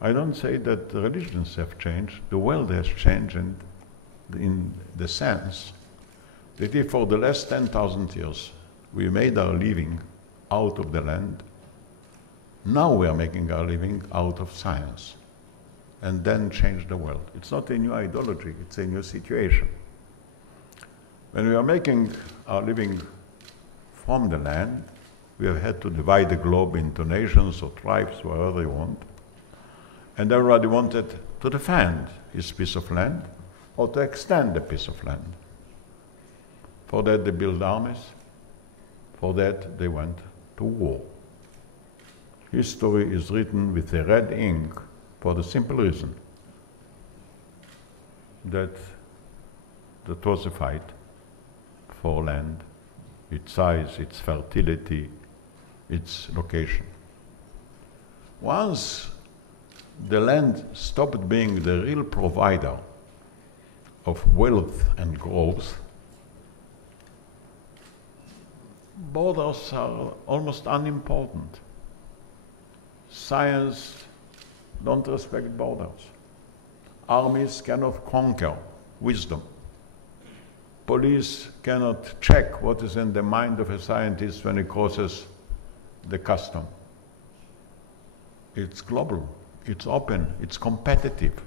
I don't say that religions have changed. The world has changed in the sense that if for the last 10,000 years we made our living out of the land, now we are making our living out of science, and then change the world. It's not a new ideology, it's a new situation. When we are making our living from the land, we have had to divide the globe into nations or tribes, wherever you want, and everybody wanted to defend his piece of land or to extend the piece of land. For that they built armies, for that they went to war. History is written with a red ink for the simple reason that was a fight for land, its size, its fertility, its location. Once the land stopped being the real provider of wealth and growth, borders are almost unimportant. Science don't respect borders. Armies cannot conquer wisdom. Police cannot check what is in the mind of a scientist when he crosses the custom. It's global, it's open, it's competitive,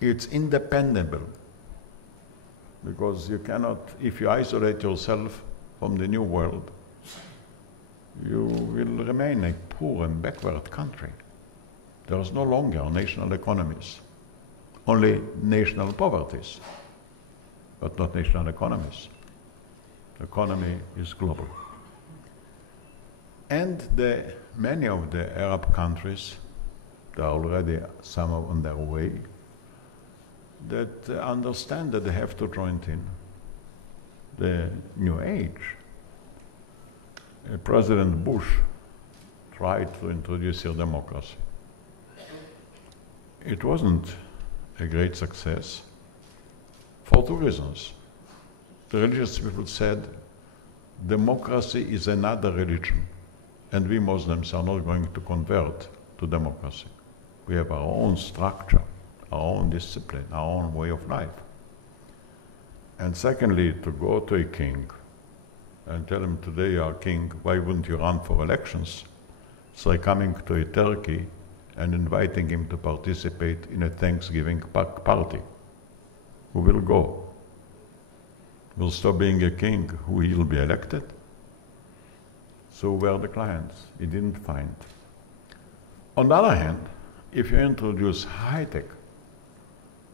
it's independable. Because you cannot, if you isolate yourself from the new world, you will remain a poor and backward country. There is no longer national economies, only national poverties, but not national economies. The economy is global. And many of the Arab countries, there are already some on their way, that understand that they have to join in the new age. President Bush tried to introduce your democracy. It wasn't a great success for two reasons. The religious people said, democracy is another religion, and we Muslims are not going to convert to democracy. We have our own structure, our own discipline, our own way of life. And secondly, to go to a king and tell him, today you are king, why wouldn't you run for elections? It's like coming to a Turkey and inviting him to participate in a Thanksgiving party. Who will go? Will stop being a king, who he'll be elected? So were the clients, he didn't find. On the other hand, if you introduce high-tech,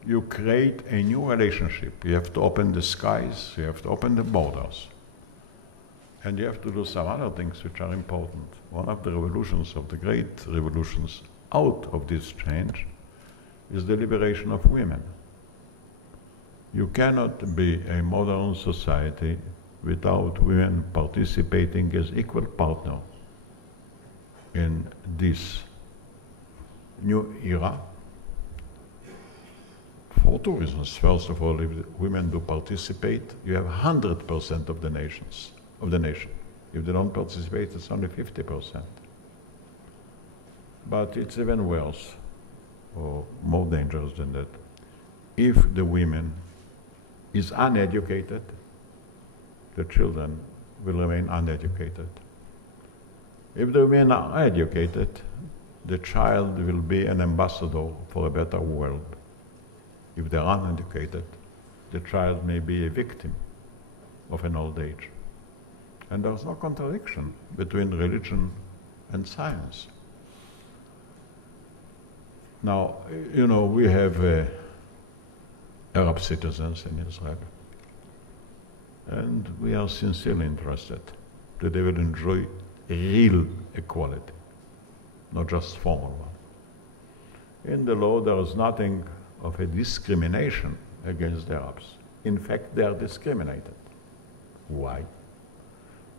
you create a new relationship. You have to open the skies, you have to open the borders. And you have to do some other things which are important. One of the revolutions, of the great revolutions out of this change, is the liberation of women. You cannot be a modern society without women participating as equal partners in this new era. For two reasons. First of all, if women do participate, you have 100% of the nation. If they don't participate, it's only 50%. But it's even worse, or more dangerous than that. If the women is uneducated, the children will remain uneducated. If the women are educated, the child will be an ambassador for a better world. If they're uneducated, the child may be a victim of an old age. And there's no contradiction between religion and science. Now, you know, we have Arab citizens in Israel, and we are sincerely interested that they will enjoy real equality, not just formal one. In the law, there is nothing of a discrimination against the Arabs. In fact, they are discriminated. Why?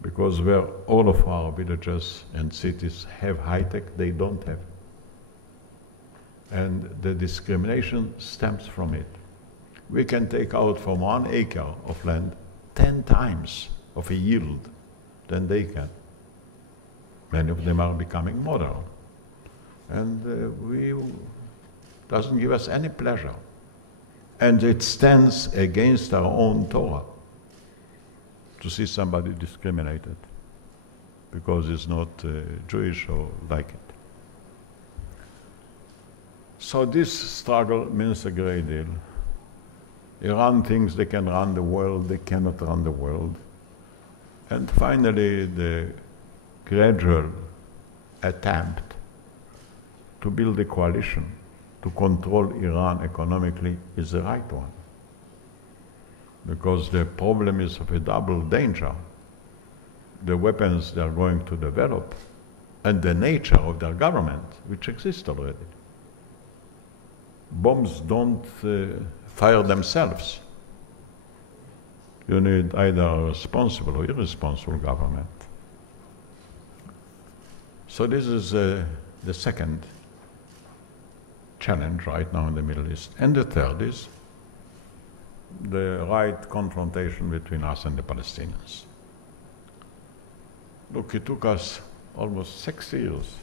Because where all of our villages and cities have high-tech, they don't have. And the discrimination stems from it. We can take out from 1 acre of land 10 times of a yield than they can. Many of them are becoming modern. And we doesn't give us any pleasure. And it stands against our own Torah to see somebody discriminated because he's not Jewish or like it. So this struggle means a great deal. Iran thinks they can run the world, they cannot run the world. And finally, the gradual attempt to build a coalition to control Iran economically is the right one. Because the problem is of a double danger. The weapons they are going to develop and the nature of their government, which exists already. Bombs don't fire themselves. You need either a responsible or irresponsible government. So this is the second challenge right now in the Middle East. And the third is the right confrontation between us and the Palestinians. Look, it took us almost 6 years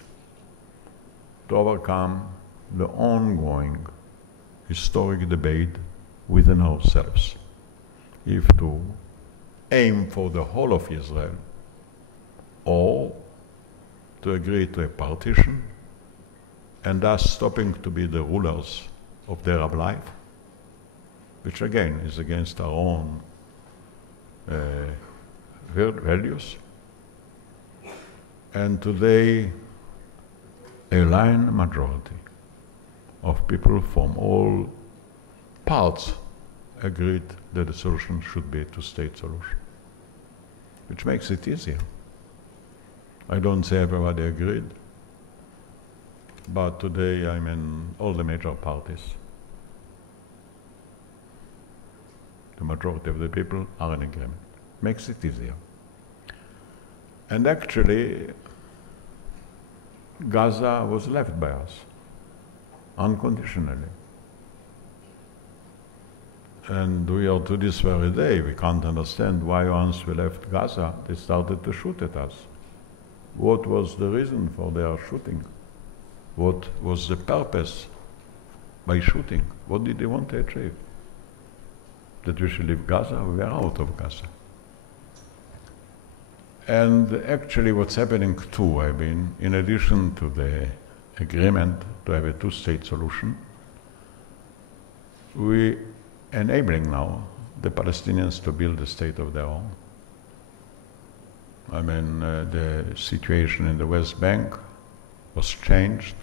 to overcome the ongoing historic debate within ourselves, if to aim for the whole of Israel or to agree to a partition and thus stopping to be the rulers of the Arab life, which again is against our own values. And today, a line majority of people from all parts agreed that the solution should be a two-state solution, which makes it easier. I don't say everybody agreed, but today I'm in all the major parties. The majority of the people are in agreement. Makes it easier. And actually, Gaza was left by us, unconditionally. And we are to this very day, we can't understand why once we left Gaza, they started to shoot at us. What was the reason for their shooting? What was the purpose by shooting? What did they want to achieve? That we should leave Gaza? We are out of Gaza. And actually what's happening too, I mean, in addition to the agreement to have a two-state solution, we enabling now the Palestinians to build a state of their own. I mean, the situation in the West Bank was changed.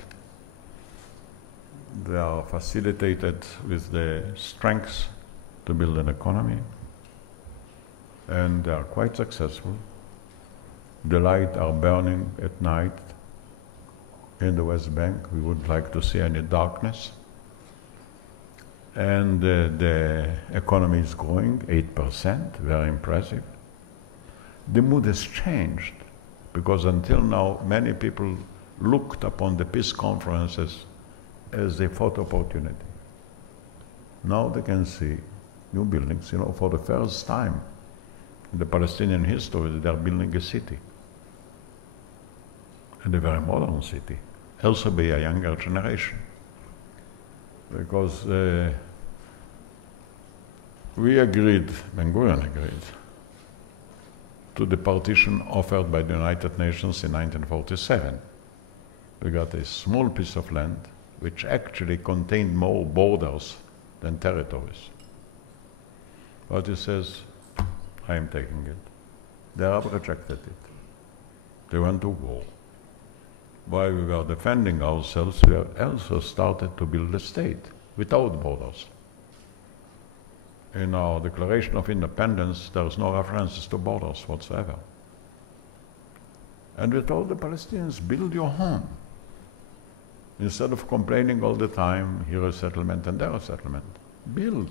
They are facilitated with the strengths to build an economy, and they are quite successful. The lights are burning at night in the West Bank. We wouldn't like to see any darkness. And the economy is growing 8%, very impressive. The mood has changed because until now, many people looked upon the peace conferences as a photo opportunity. Now they can see new buildings, you know, for the first time in the Palestinian history, they are building a city. And a very modern city, also by a younger generation. Because we agreed, Ben-Gurion agreed, to the partition offered by the United Nations in 1947. We got a small piece of land which actually contained more borders than territories. But he says, I am taking it. The Arab rejected it. They went to war. While we were defending ourselves, we also started to build a state without borders. In our Declaration of Independence, there is no references to borders whatsoever. And we told the Palestinians, build your home. Instead of complaining all the time, here a settlement and there a settlement. Build.